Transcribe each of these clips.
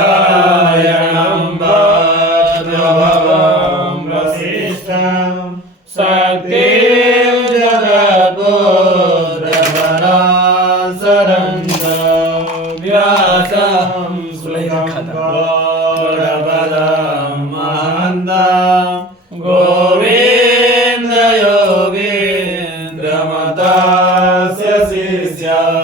नारायणं भद्रभवं वसिष्ठं शक्तिं जगद्गुरुर्ब्रह्मणासरण्यं व्यासं श्रीशङ्करपदं महान्तं गोविन्दयोगीन्द्रमतस्य शिष्यं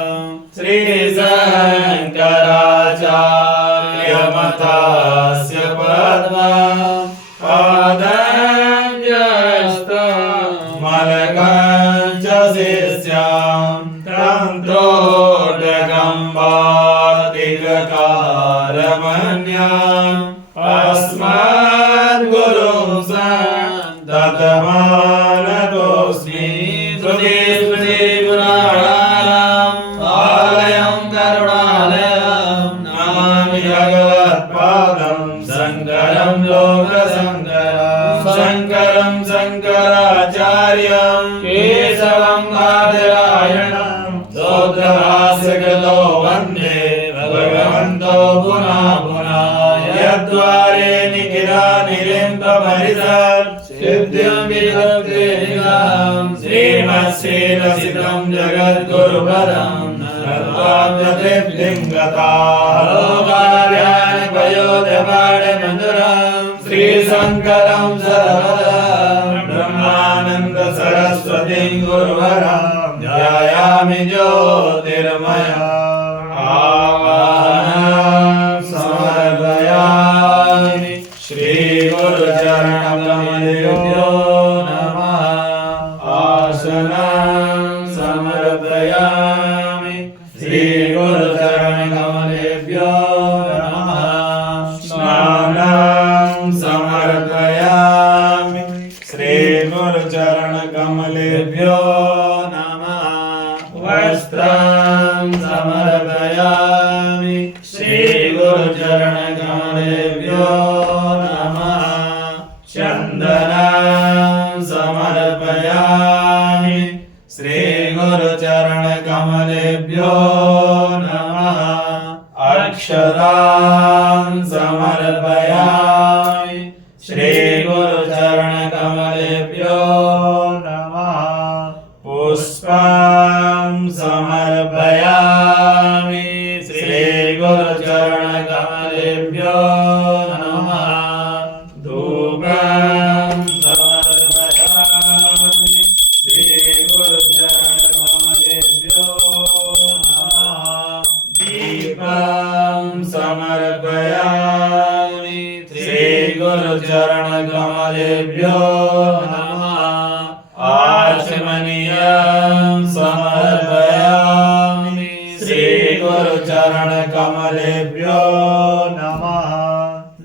श्रीशङ्कराचार्यमतस्य पद्मं पादञ्जस्तमलकं च शिष्यं तन्त्रोटकं वातिककारमन्यम् अस्मद्गुरुं सन्ततमानतोऽस्मि श्रुतिस्मृतिपुराणानाम् आलयं करुणालयं नमामि भगवत्पादं शङ्करं लोकशङ्करं शङ्करं शङ्कराचार्यं केशवं बादरायणं स्तोत्रभाष्यकृतो वन्दे भगवन्तो पुनः पुनः यद्वारे निखिलानिलिम्बपरिसत् सिद्धिं विदग्धेहितं श्रीमत्श्रीरसितं जगद्गुरुपदं नत्वाप्यतृप्तिं गताः लोकार्याणपयोध्यपाणिमधुरं श्रीशङ्करं सर्वदा ब्रह्मानन्द सरस्वतीं गुरुवरं ध्यायामि ज्योतिर्मया समर्पयामि श्रीगुरुचरणकमलेभ्यो नमः आसनं समर्पयामि श्रीगुरुचरणकमलेभ्यो नमः स्नानं समर्पयामि श्रीगुरुचरणकमलेभ्यो नमः वस्त्रं समर्पयामि श्रीगुरुचरणकमलेभ्यो नमः चन्दनं समर्पयामि श्रीगुरुचरणकमलेभ्यो नमः अक्षतां समर्पयामि श्रीगुरुचरणकमलेभ्यो नमः पुष्पं समर्पयामि श्रीगुरुचरणकमलेभ्यो नमः धूपं समर्पयामि श्रीगुरुचरणकमलेभ्यो नमः दीपं समर्पयामि श्रीगुरुचरणकमलेभ्यो नमः आचमनीयं समर्पयामि श्रीगुरुचरणकमलेभ्यो नमः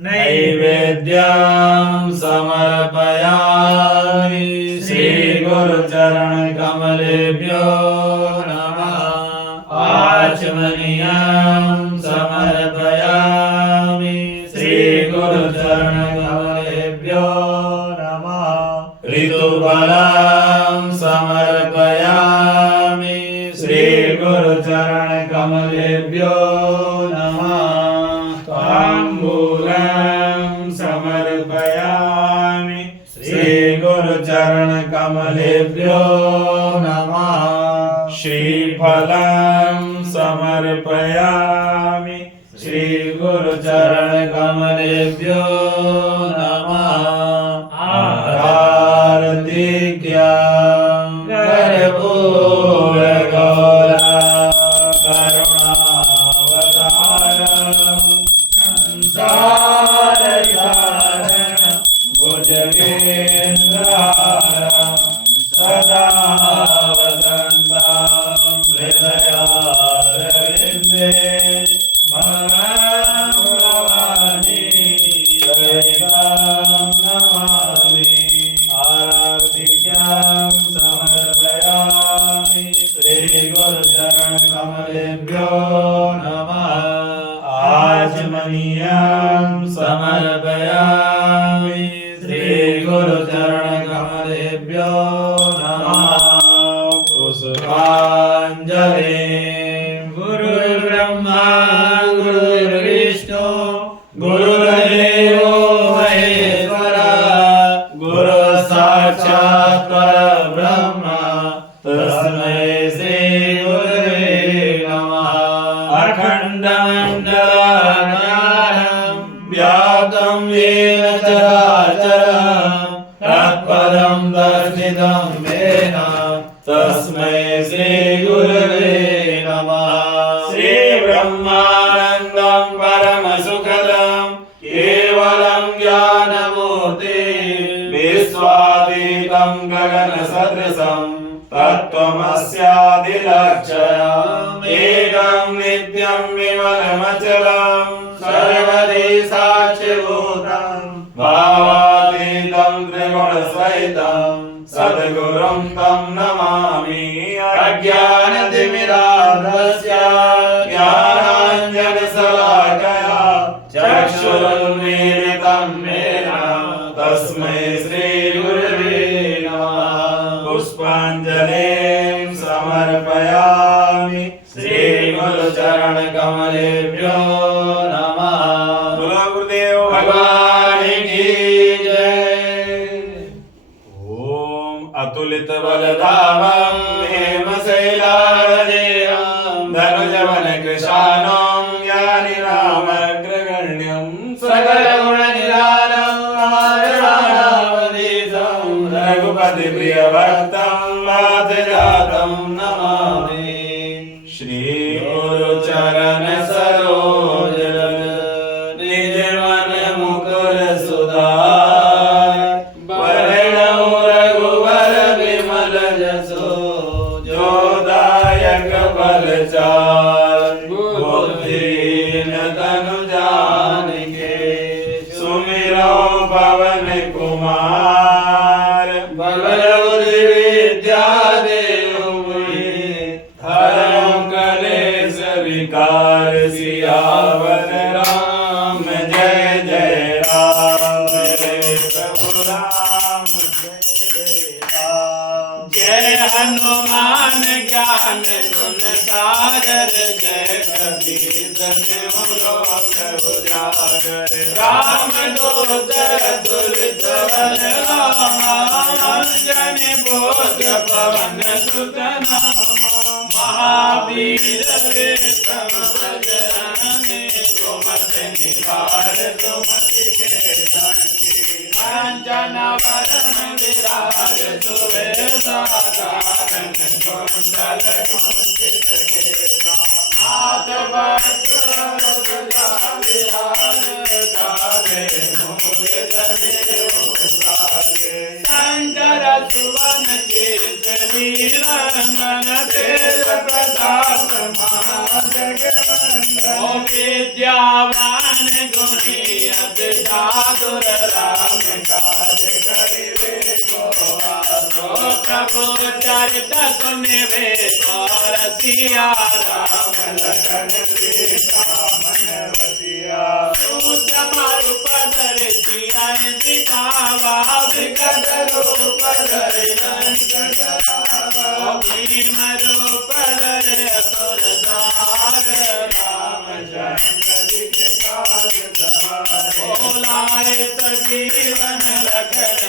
नैवेद्यं समर्पयामि श्रीगुरुचरणकमलेभ्यो नमः आचमनीयं समर्पयामि श्रीगुरुचरणकमलेभ्यो नमः ऋतुफलं समर्पयामि श्रीगुरुचरणकमलेभ्यो नमः ताम्बूलं समर्पयामि श्रीगुरुचरणकमलेभ्यो नमः श्रीफलं समर्पयामि श्रीगुरुचरणकमलेभ्यो नमः आरतिज्ञं कर्पूरगौरं करुणावतारं संसारसारं भुजगेन्द्रहारं सदा वसन्तं हृदयारविन्दे भवानि दैवं नमामि आरतिज्ञं समर्पयामि श्रीगुरुचरणकमलेभ्यो नमः आचमनीयं समर्पयामि श्रीगुरुचरणकमलेभ्यो नमः पुष्पाञ्जलिं गुरुर्भगवते ब्रह्मा गुरुर्विष्णु गुरुर्देवो महेश्वरा गुरु साक्षात् परब्रह्म तस्मै श्री गुरवे नमः अखण्डमण्डलाकारं व्याप्तं येन चराचरं तत्पदं दर्शितं येन तस्मै श्री गुरवे नमः श्री ब्रह्मानन्दं परमसुखदं केवलं ज्ञानमूर्ति विश्वातीतं गगनसदृशं तत्त्वमस्यादिलक्ष्यम् एकं नित्यं विमलमचलं सर्वदि साक्षिभूतं भावातीतं त्रिगुणसहितं सद्गुरुं तं नमामि अज्ञानतिमिरान्धस्य ज्ञानाञ्जनशलाकया चक्षुरुन्मीलितं येन तस्मै श्रीगुरवे नमः पुष्पाञ्जलिं समर्पयामि श्रीगुरुचरणकमलेभ्यो नमः बोलो गुरुदेव भगवान की अतुलित बलधामं हेमशैलाजेयं धनुजवन कृशानं ज्ञानिनामग्रगण्यं सकलगुणनिधानं नारायणावधीतं रघुपति प्रियभक्तं वातजातं नमामि श्री गुरुचरण सरोज निज मन मुकुर सुधार बुद्धिहीन तनु जानिके सुमिरो पवन कुमार बल बुद्धि विद्या देहु धर्म कलेश विकार सियावर राम जय जय राम प्रभु राम जय राम जय हनुमान ज्ञान गुण सागर जय कबीर उजागर राम दूत दुरित जन बोध पवन सुत महावीर विक्रम बजरंगी गोमद निवार सुमति के संगी कांचन वरण विराज सुवेशा कानन कुंडल कुंचित केसा हाथ वज्र ध्वजा विराज गावे मोर जनेऊ साजे शंकर सुवन कीर्तनी रंगन तेज प्रताप महाजगवंदन ओ विद्यावान गुणी अति चातुर राम काज करिबे को प्रभु चरित सुनिबे और सिया राम लखन सीता मन बसिया सूक्ष्म रूप धरि सिया दिखावा विकट रूप धरि लंक जरावा भीम रूप धरि असुर संहार रामचंद्र जी के काज सवार बोलाए सजीवन लखन